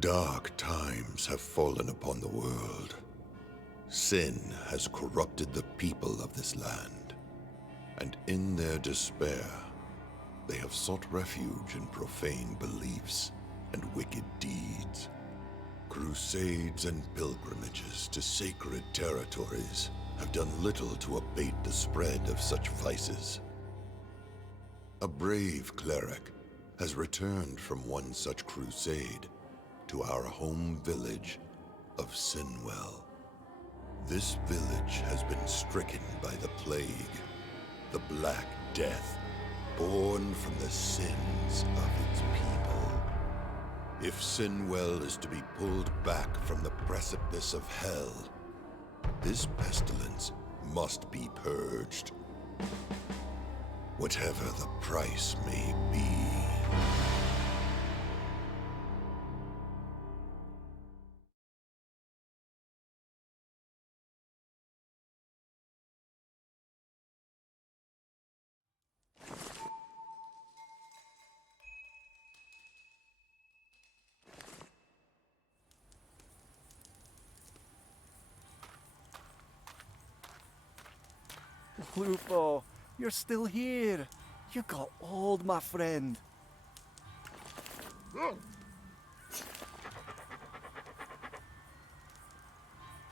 Dark times have fallen upon the world. Sin has corrupted the people of this land, and in their despair, they have sought refuge in profane beliefs and wicked deeds. Crusades and pilgrimages to sacred territories have done little to abate the spread of such vices. A brave cleric has returned from one such crusade to our home village of Sinwell. This village has been stricken by the plague, the Black Death, born from the sins of its people. If Sinwell is to be pulled back from the precipice of hell, this pestilence must be purged, whatever the price may be. Lufo, you're still here. You got old, my friend. Are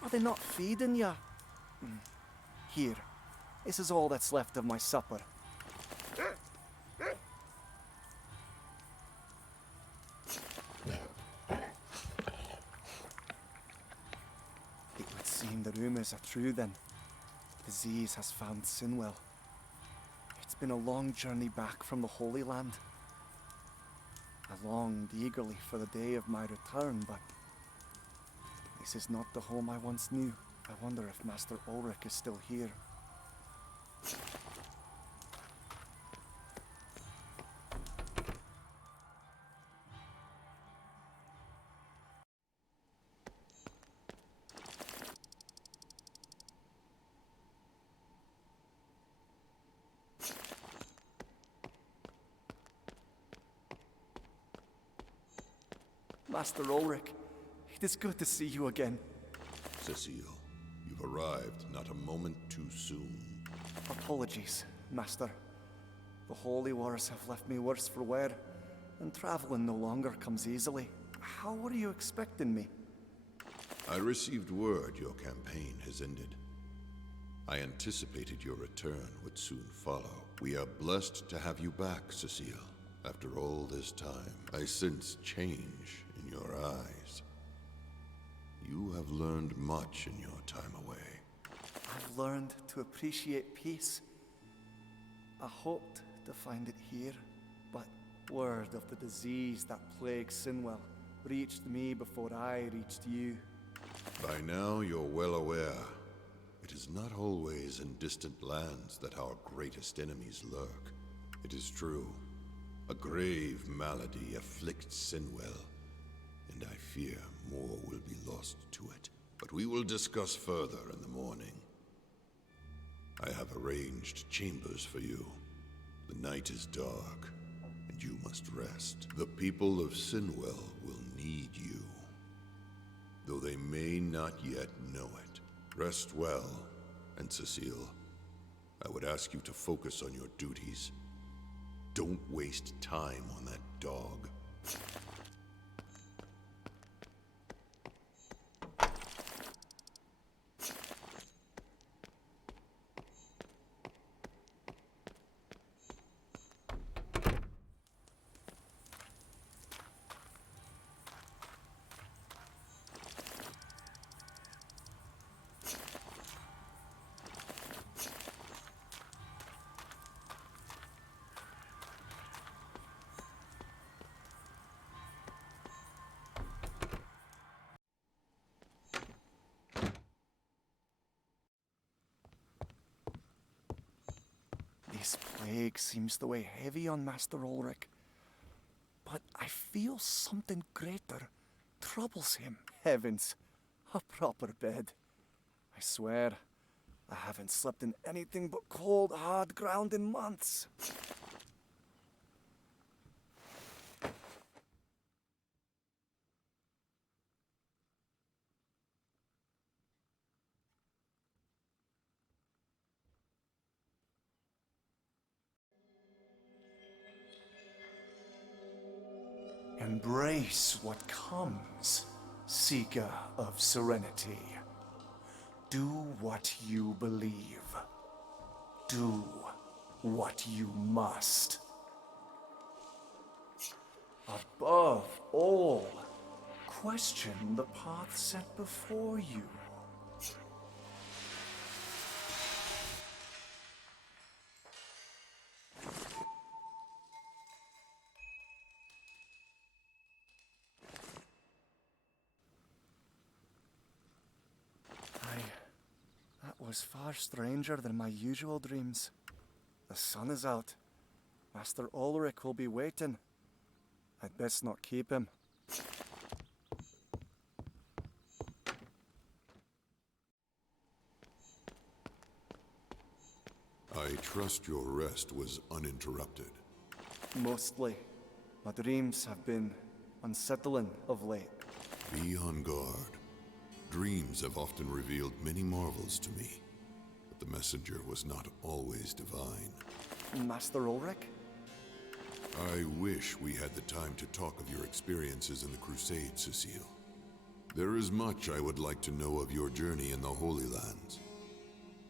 they not feeding you? Here, this is all that's left of my supper. It would seem the rumors are true then. Disease has found Sinwell. It's been a long journey back from the Holy Land. I longed eagerly for the day of my return, but this is not the home I once knew. I wonder if Master Ulrich is still here. Master Ulrich, it is good to see you again. Cecil, you've arrived not a moment too soon. Apologies, Master. The Holy Wars have left me worse for wear, and traveling no longer comes easily. How were you expecting me? I received word your campaign has ended. I anticipated your return would soon follow. We are blessed to have you back, Cecil. After all this time, I sense change in your eyes. You have learned much in your time away. I've learned to appreciate peace. I hoped to find it here, but word of the disease that plagues Sinwell reached me before I reached you. By now you're well aware. It is not always in distant lands that our greatest enemies lurk. It is true. A grave malady afflicts Sinwell, and I fear more will be lost to it. But we will discuss further in the morning. I have arranged chambers for you. The night is dark, and you must rest. The people of Sinwell will need you, though they may not yet know it. Rest well, and Cecile, I would ask you to focus on your duties. Don't waste time on that dog. This plague seems to weigh heavy on Master Ulrich, but I feel something greater troubles him. Heavens, a proper bed. I swear, I haven't slept in anything but cold, hard ground in months. Embrace what comes, seeker of serenity. Do what you believe. Do what you must. Above all, question the path set before you. That was far stranger than my usual dreams. The sun is out. Master Ulrich will be waiting. I'd best not keep him. I trust your rest was uninterrupted. Mostly. My dreams have been unsettling of late. Be on guard. Dreams have often revealed many marvels to me, but the messenger was not always divine. Master Ulrich? I wish we had the time to talk of your experiences in the Crusade, Cecil. There is much I would like to know of your journey in the Holy Lands,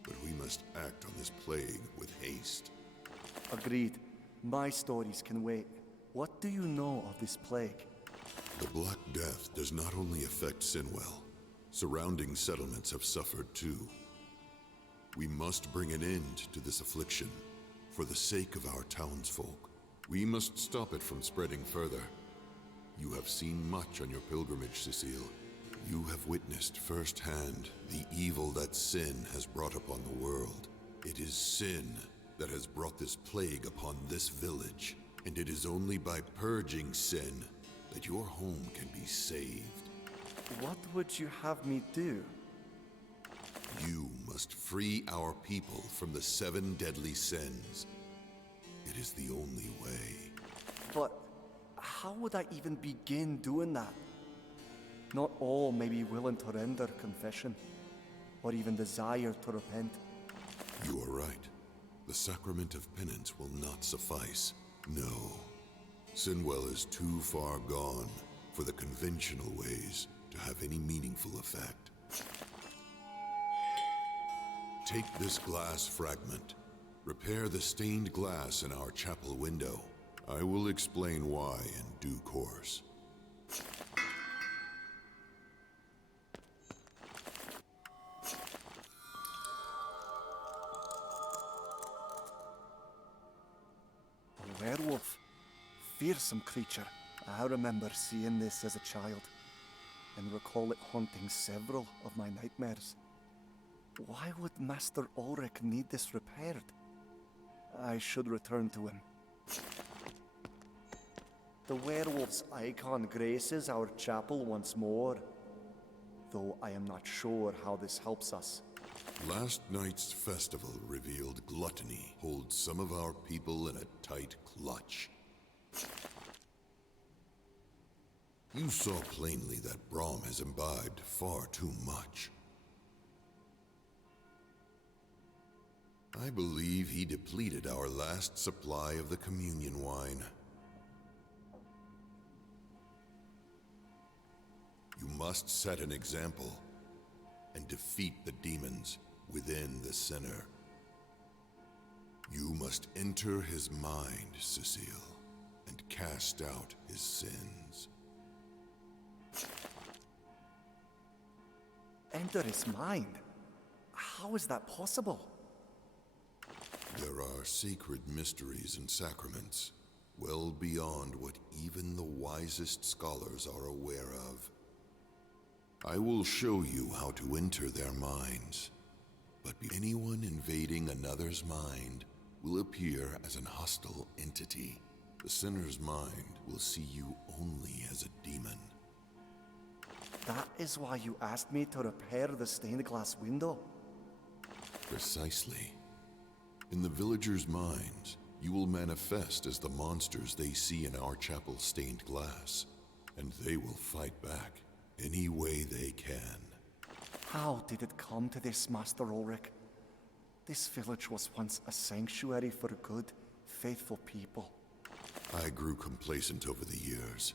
but we must act on this plague with haste. Agreed. My stories can wait. What do you know of this plague? The Black Death does not only affect Sinwell. Surrounding settlements have suffered too. We must bring an end to this affliction, for the sake of our townsfolk. We must stop it from spreading further. You have seen much on your pilgrimage, Cecil. You have witnessed firsthand the evil that sin has brought upon the world. It is sin that has brought this plague upon this village, and it is only by purging sin that your home can be saved. What would you have me do? You must free our people from the 7 deadly sins. It is the only way. But how would I even begin doing that? Not all may be willing to render confession, or even desire to repent. You are right. The sacrament of penance will not suffice. No. Sinwell is too far gone for the conventional ways to have any meaningful effect. Take this glass fragment. Repair the stained glass in our chapel window. I will explain why in due course. A werewolf. Fearsome creature. I remember seeing this as a child, and recall it haunting several of my nightmares. Why would Master Ulrich need this repaired? I should return to him. The werewolf's icon graces our chapel once more, though I am not sure how this helps us. Last night's festival revealed gluttony holds some of our people in a tight clutch. You saw plainly that Brahm has imbibed far too much. I believe he depleted our last supply of the communion wine. You must set an example and defeat the demons within the sinner. You must enter his mind, Cecil, and cast out his sins. Enter his mind? How is that possible? There are sacred mysteries and sacraments, well beyond what even the wisest scholars are aware of. I will show you how to enter their minds, but anyone invading another's mind will appear as an hostile entity. The sinner's mind will see you only as a demon. That is why you asked me to repair the stained glass window? Precisely. In the villagers' minds, you will manifest as the monsters they see in our chapel's stained glass, and they will fight back any way they can. How did it come to this, Master Ulrich? This village was once a sanctuary for good, faithful people. I grew complacent over the years,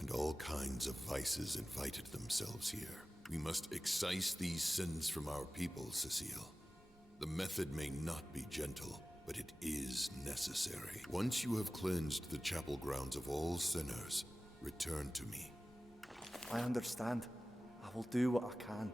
and all kinds of vices invited themselves here. We must excise these sins from our people, Cecil. The method may not be gentle, but it is necessary. Once you have cleansed the chapel grounds of all sinners, return to me. I understand. I will do what I can.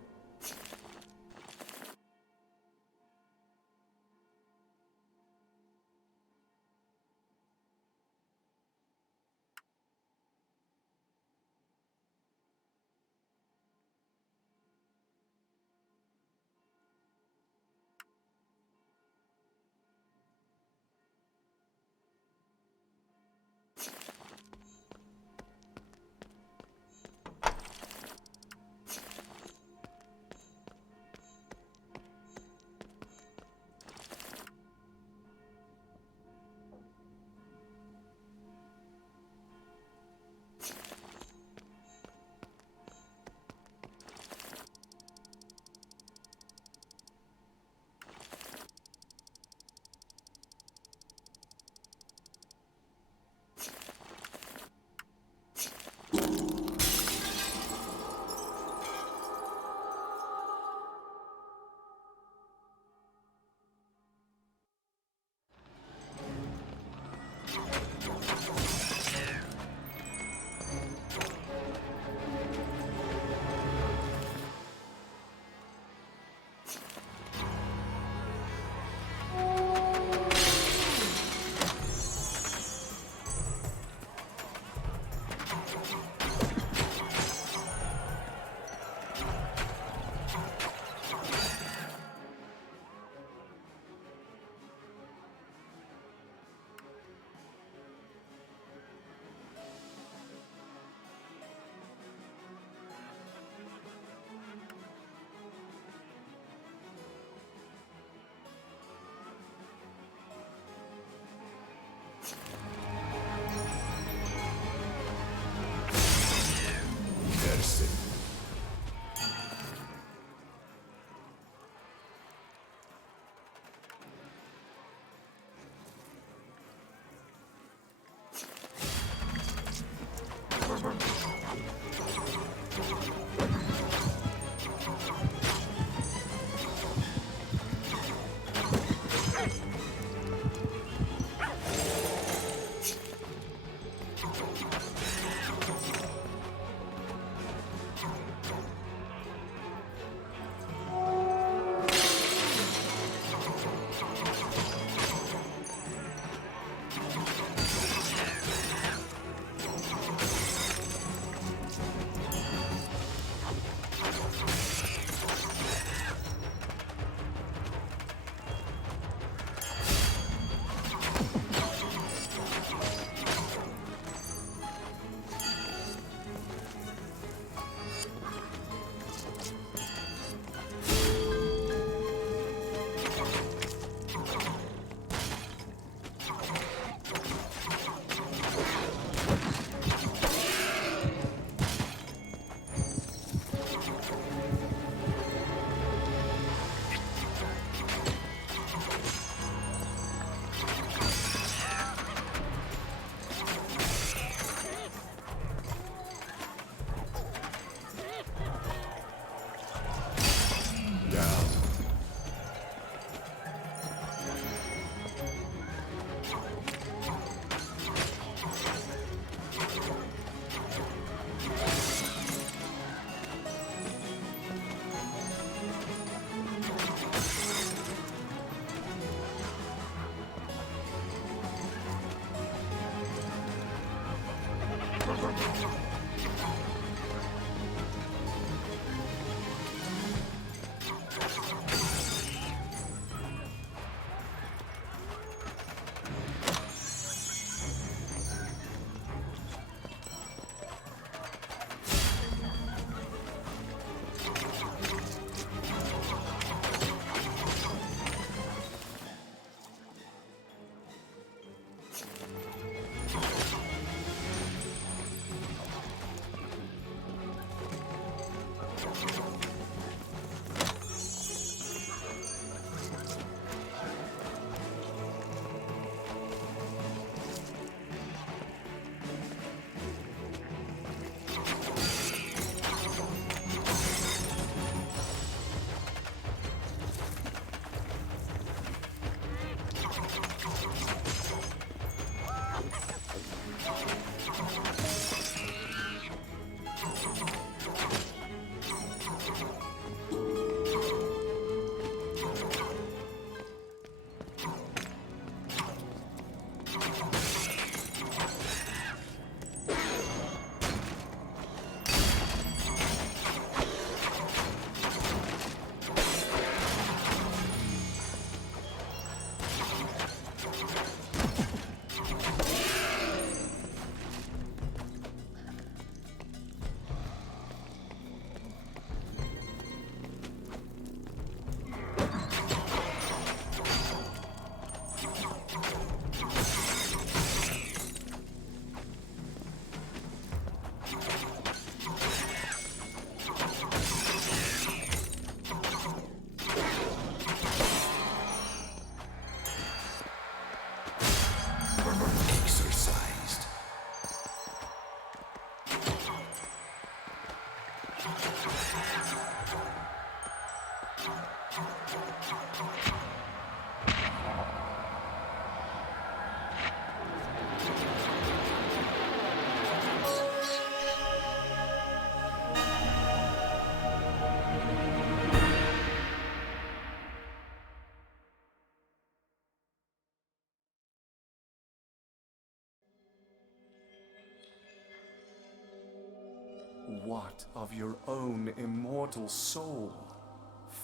somewhat of your own immortal soul,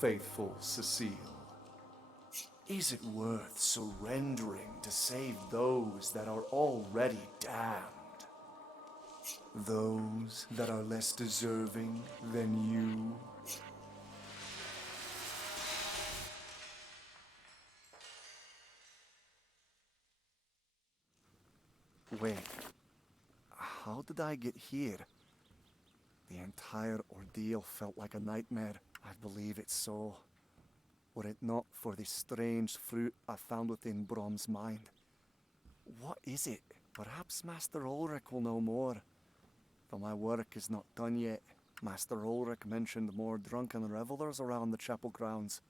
faithful Cecil? Is it worth surrendering to save those that are already damned? Those that are less deserving than you? Wait, how did I get here? The entire ordeal felt like a nightmare. I believe it's so. Were it not for the strange fruit I found within Brom's mind. What is it? Perhaps Master Ulrich will know more. Though my work is not done yet. Master Ulrich mentioned more drunken revelers around the chapel grounds.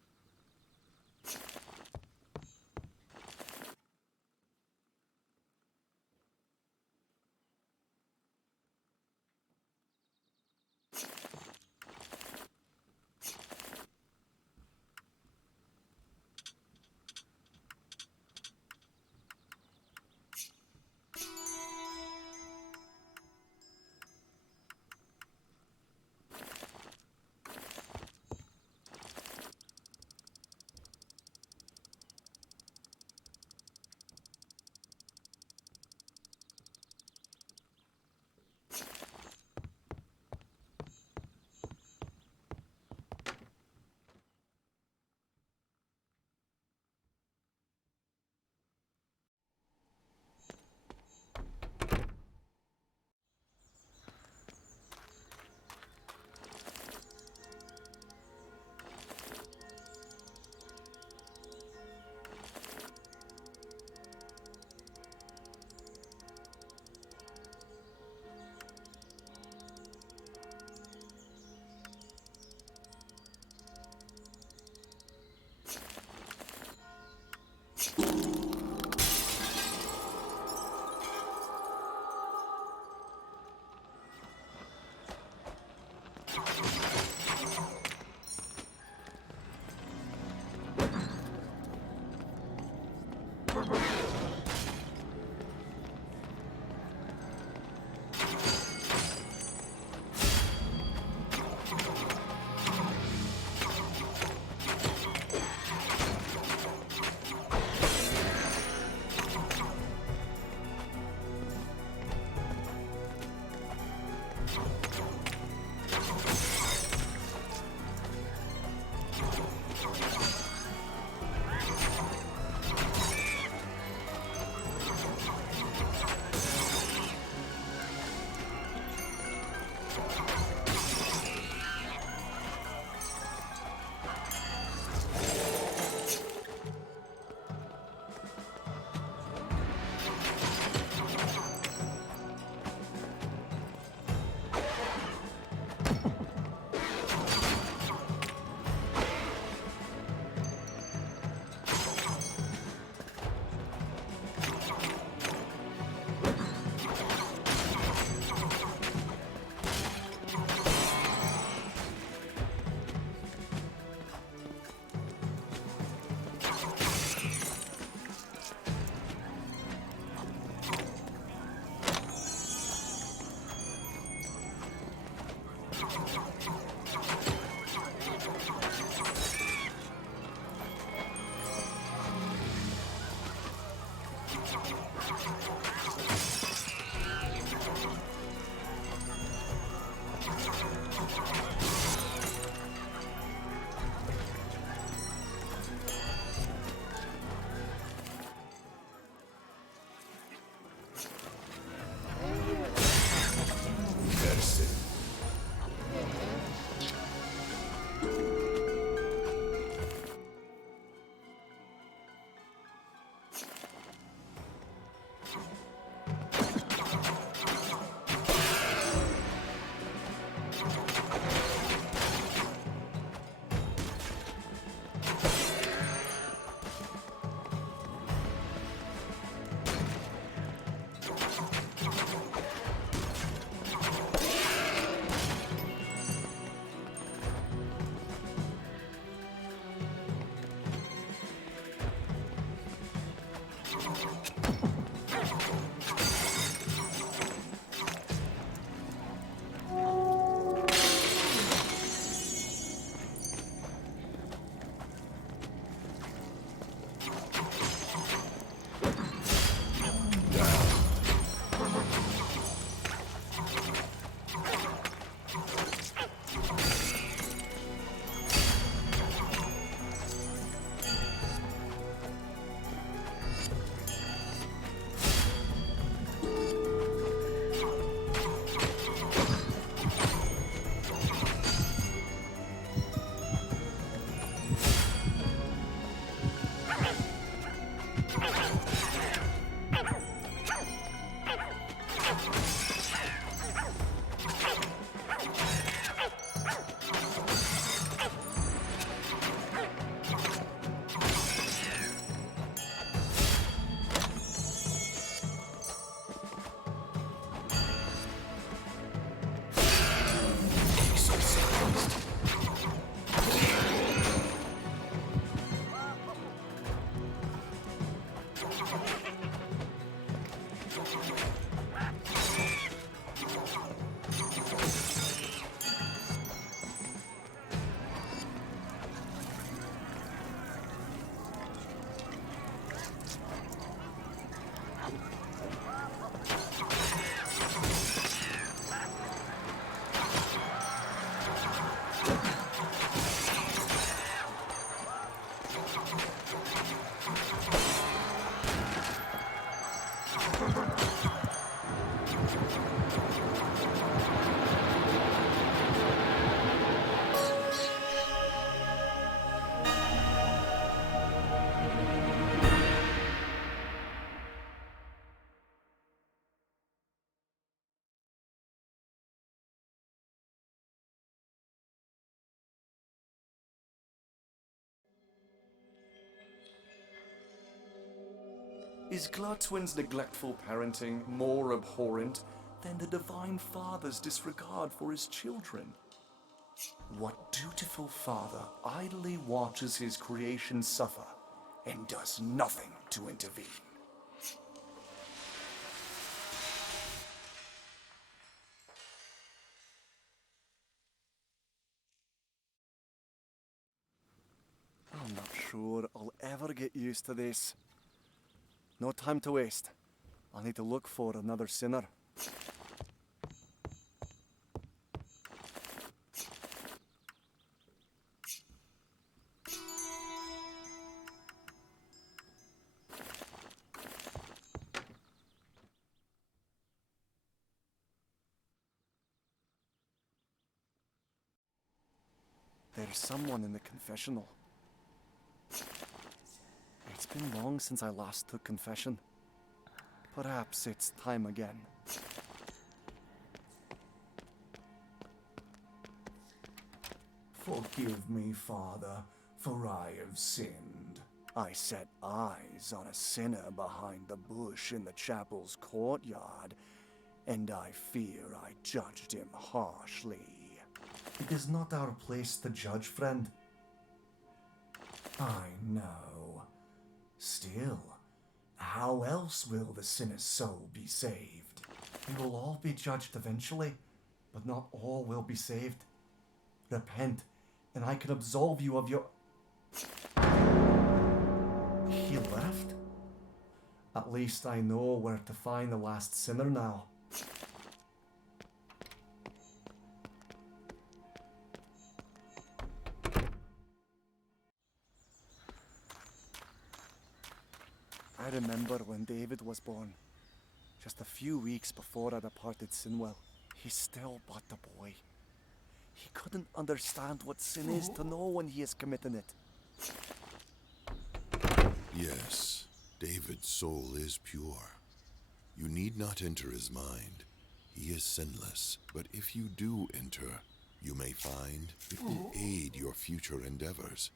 Is Glutwin's neglectful parenting more abhorrent than the Divine Father's disregard for his children? What dutiful father idly watches his creation suffer and does nothing to intervene? I'm not sure I'll ever get used to this. No time to waste. I need to look for another sinner. There's someone in the confessional. It's been long since I last took confession. Perhaps it's time again. Forgive me, Father, for I have sinned. I set eyes on a sinner behind the bush in the chapel's courtyard, and I fear I judged him harshly. It is not our place to judge, friend. I know. Still, how else will the sinner's soul be saved? We will all be judged eventually, but not all will be saved. Repent, and I can absolve you of your... He left? At least I know where to find the last sinner now. I remember when David was born. Just a few weeks before I departed Sinwell, he still but a boy. He couldn't understand what sin is to know when he is committing it. Yes, David's soul is pure. You need not enter his mind. He is sinless. But if you do enter, you may find it will aid your future endeavors.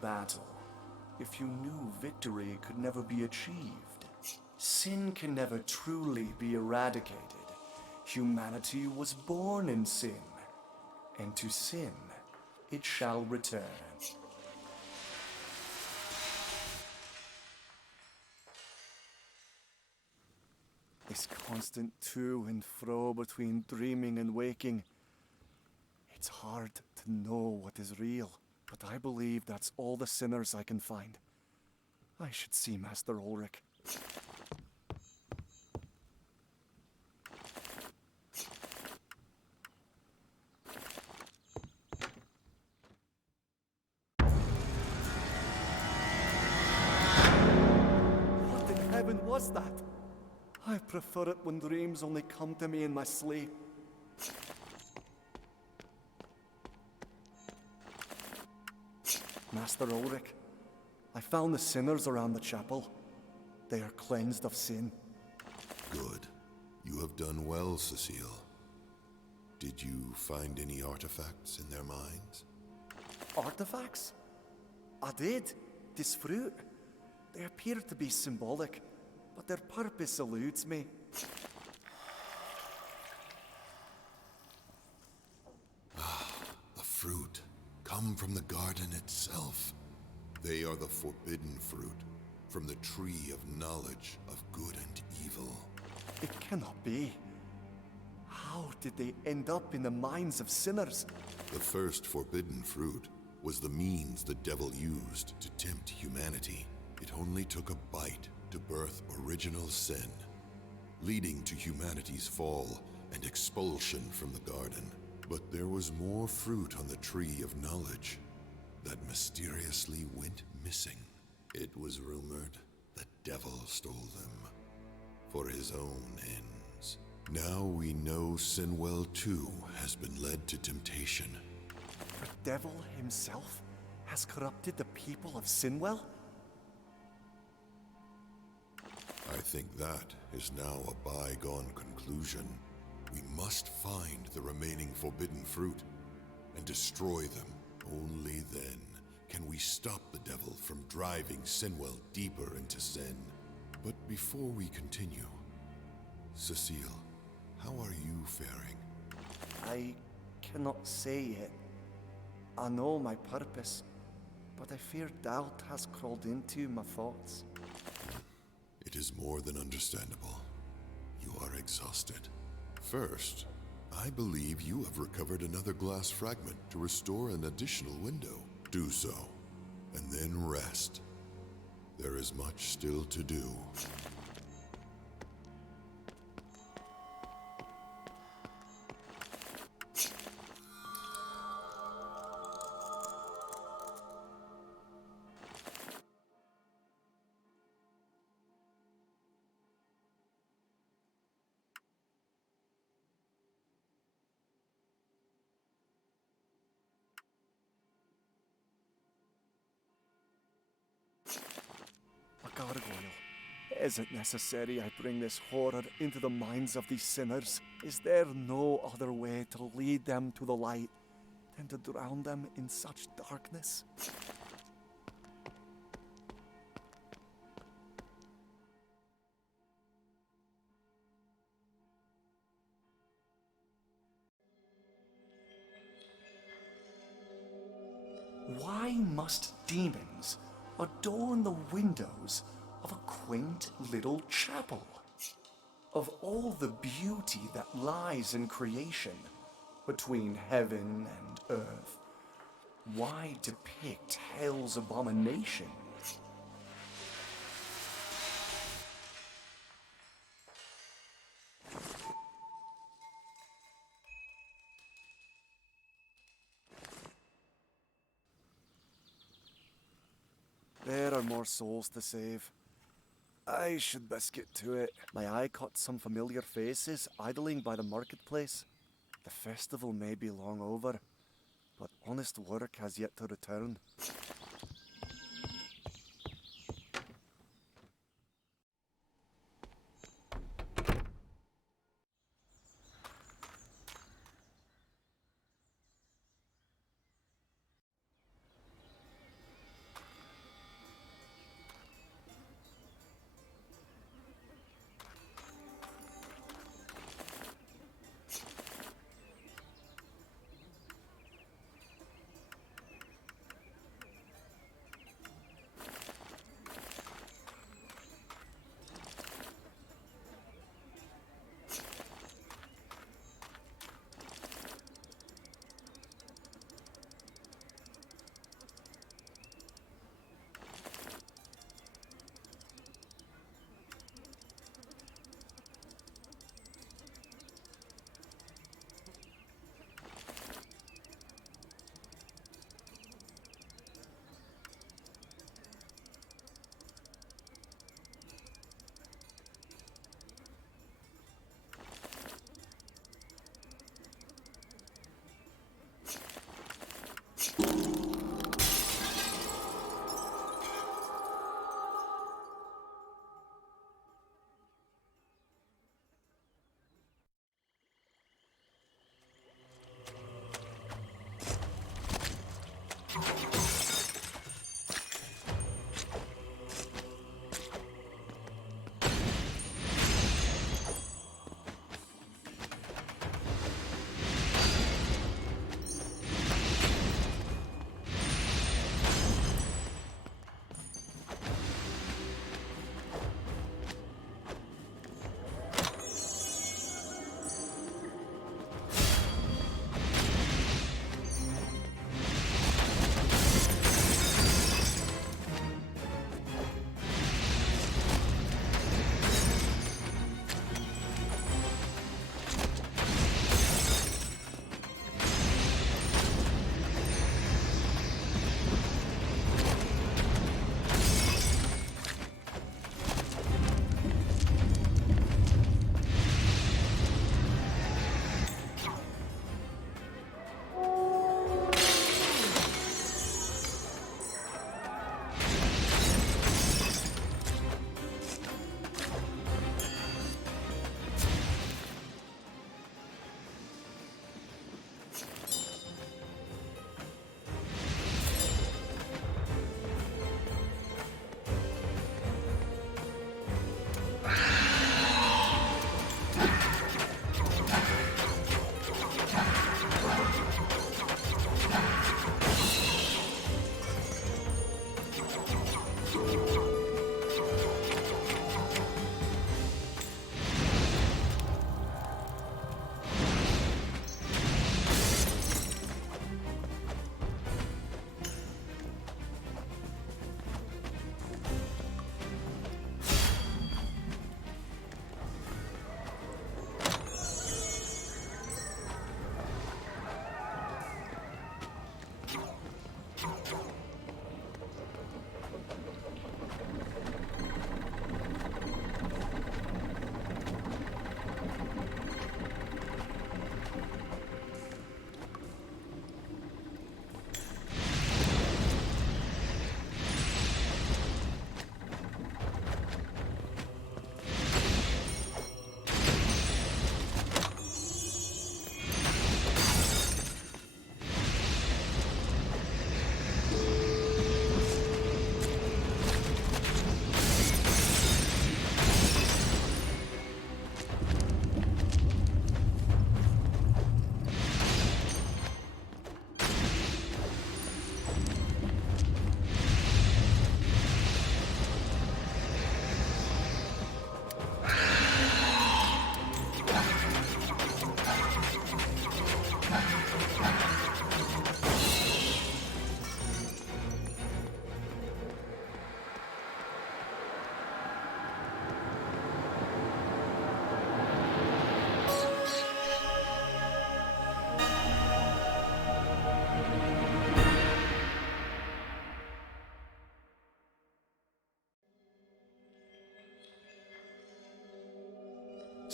battle if you knew victory could never be achieved? Sin can never truly be eradicated. Humanity was born in sin, and to sin it shall return. This constant to and fro between dreaming and waking. It's hard to know what is real, but I believe that's all the sinners I can find. I should see Master Ulrich. What in heaven was that? I prefer it when dreams only come to me in my sleep. Master Ulrich, I found the sinners around the chapel. They are cleansed of sin. Good. You have done well, Cecil. Did you find any artifacts in their minds? Artifacts? I did. This fruit. They appear to be symbolic, but their purpose eludes me. The fruit come from the garden itself. They are the forbidden fruit from the tree of knowledge of good and evil. It cannot be. How did they end up in the minds of sinners? The first forbidden fruit was the means the devil used to tempt humanity. It only took a bite to birth original sin, leading to humanity's fall and expulsion from the garden. But there was more fruit on the tree of knowledge that mysteriously went missing. It was rumored the devil stole them for his own ends. Now we know Sinwell too has been led to temptation. The devil himself has corrupted the people of Sinwell? I think that is now a bygone conclusion. We must find the remaining forbidden fruit and destroy them. Only then can we stop the devil from driving Sinwell deeper into sin. But before we continue, Cecil, how are you faring? I cannot say yet. I know my purpose, but I fear doubt has crawled into my thoughts. It is more than understandable. You are exhausted. First, I believe you have recovered another glass fragment to restore an additional window. Do so, and then rest. There is much still to do. A gargoyle. Is it necessary I bring this horror into the minds of these sinners? Is there no other way to lead them to the light than to drown them in such darkness? Why must demons adorn the windows of a quaint little chapel? Of all the beauty that lies in creation, between heaven and earth, why depict hell's abomination? There are more souls to save. I should best get to it. My eye caught some familiar faces idling by the marketplace. The festival may be long over, but honest work has yet to return.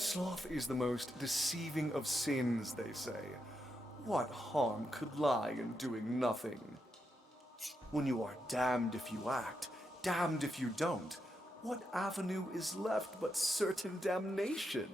Sloth is the most deceiving of sins, they say. What harm could lie in doing nothing? When you are damned if you act, damned if you don't, what avenue is left but certain damnation?